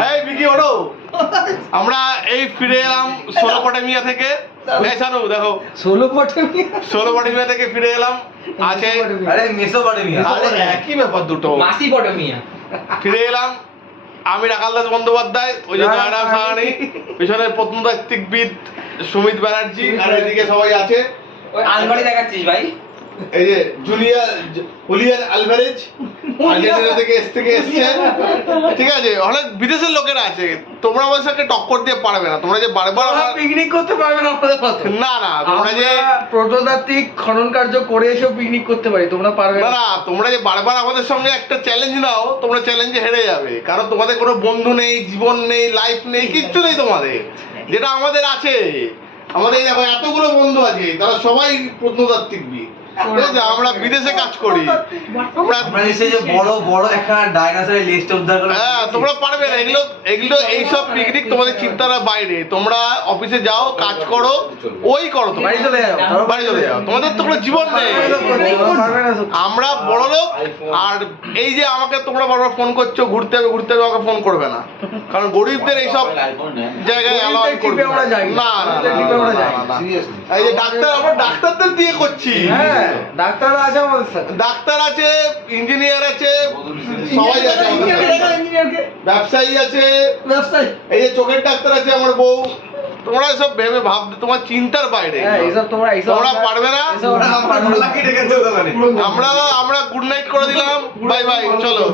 এই বিকি ওড়ো, আমরা এই ফিরে এলাম সোলোপটেমিয়া থেকে। এই শানু দেখো, সোলোপটেমিয়া থেকে ফিরে এলাম। আছে আরে মেসোপটেমিয়া, আরে একই ব্যাপার দুটো। মাসিপটেমিয়া। ফিরে এলাম আমি রাখাল দাস বন্দ্যোপাধ্যায়, ওই যে দয়ারাম সাহানি, পিছনে প্রত্নতাত্ত্বিকবিদ সুমিত ব্যানার্জি, আর এদিকে সবাই আছে। ওই আলমারি দেখাচ্ছিস ভাই? এই যে হুলিয়ান আলভারেজ আর্জেন্টিনা থেকে এসছে। ঠিক আছে, অনেক বিদেশের লোকেরা আছে। তোমরা আমার সাথে টক্কর দিয়ে পারবে না। তোমরা যে বারবার পিকনিক করতে পারবে না আমাদের মতো। না না, তোমরা যে প্রত্নতাত্ত্বিক খনন কার্য করে এসেও পিকনিক করতে পারি, তোমরা পারবে না না, তোমরা যে বারবার আমাদের সঙ্গে একটা চ্যালেঞ্জ নাও, তোমরা চ্যালেঞ্জে হেরে যাবে। কারণ তোমাদের কোনো বন্ধু নেই, জীবন নেই, লাইফ নেই, কিচ্ছু নেই তোমাদের, যেটা আমাদের আছে। আমাদের এই দেখো এতগুলো বন্ধু আছে, তারা সবাই প্রত্নতাত্ত্বিকবিদ। ঠিক আছে, আমরা বিদেশে কাজ করি। আমরা এসে যে বড় বড় একটা ডাইনোসরের লিস্ট উদ্ধার করে। হ্যাঁ, তোমরা পারবে না এগুলো। এগুলো এইসব পিকনিক তোমাদের চিন্তার বাইরে। তোমরা অফিসে যাও, কাজ করো, ওই করো, তোমরা বাড়ি চলে যাও, বাড়ি চলে যাও। তোমাদের তো কোনো জীবন নেই। আমরা বড় লোক। আর এই যে আমাকে তোমরা বারবার ফোন করছো, ঘুরতে হবে ঘুরতে হবে, আমাকে ফোন করবে না। কারণ গরিবদের এইসব জায়গায় অ্যালাউ করবে না। না না না, এই যে ডাক্তার, আমরা ডাক্তারদের দিয়ে করছি। ডাক্তার আছে আমাদের সাথে, ডাক্তার আছে, ইঞ্জিনিয়ার আছে, সবাই আছে আমাদের সাথে। ব্যবসায়ী আছে, এই যে চোখের ডাক্তার আছে আমার বউ। তোমরা এসব ভেবে ভাবতে তোমার চিন্তার বাইরে। তোমরা পারবে না। আমরা গুড নাইট করে দিলাম। বাই বাই, চলো।